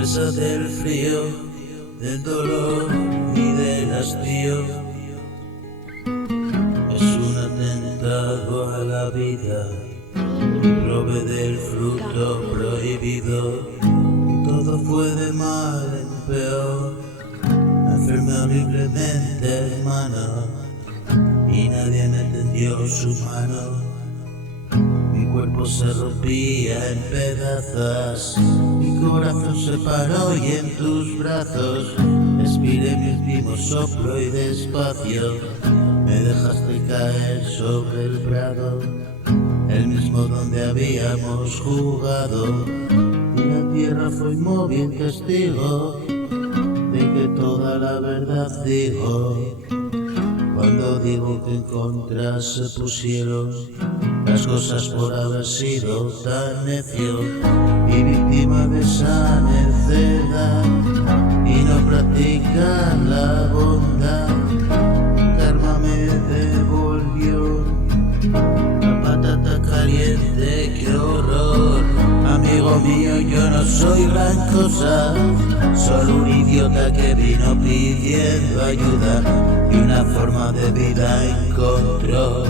presa del frío, del dolor y del hastío. Es un atentado a la vida, probé del fruto prohibido. Todo fue de mal en peor, me enfermé horriblemente, hermano, y nadie me tendió su mano. Mi cuerpo se rompía en pedazos, mi corazón se paró y en tus brazos expiré mi último soplo y despacio me dejaste caer sobre el prado, el mismo donde habíamos jugado, y la tierra fue inmóvil testigo de que toda la verdad digo. Cuando digo que en contra se pusieron las cosas por haber sido tan necio y víctima de esa necedad y no practicar la bondad, karma me devolvió la patata caliente, qué horror. Amigo mío, yo no soy gran cosa, solo un idiota que vino pidiendo ayuda y una forma de vida encontró,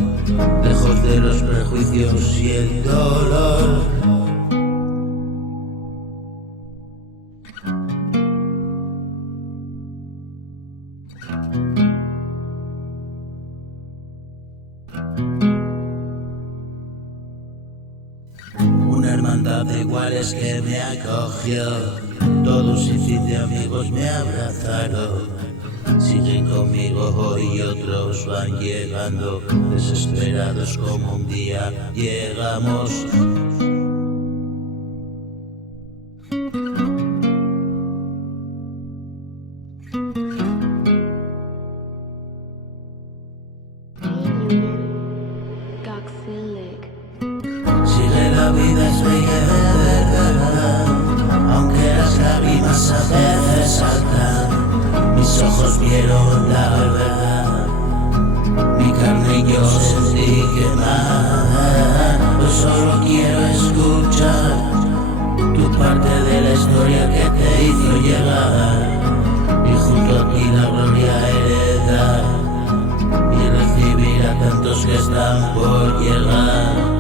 lejos de los prejuicios y el dolor. Una hermandad de iguales que me acogió, todo un sinfín de amigos me abrazaron. Siguen conmigo hoy y otros van llegando, desesperados como un día llegamos. Sigue la vida, es bella de verdad, aunque las lágrimas a veces saltan. Mis ojos vieron la verdad, mi carne y yo sentí quemar. Yo solo quiero escuchar tu parte de la historia que te hizo llegar, y junto a ti la gloria heredar y recibir a tantos que están por llegar.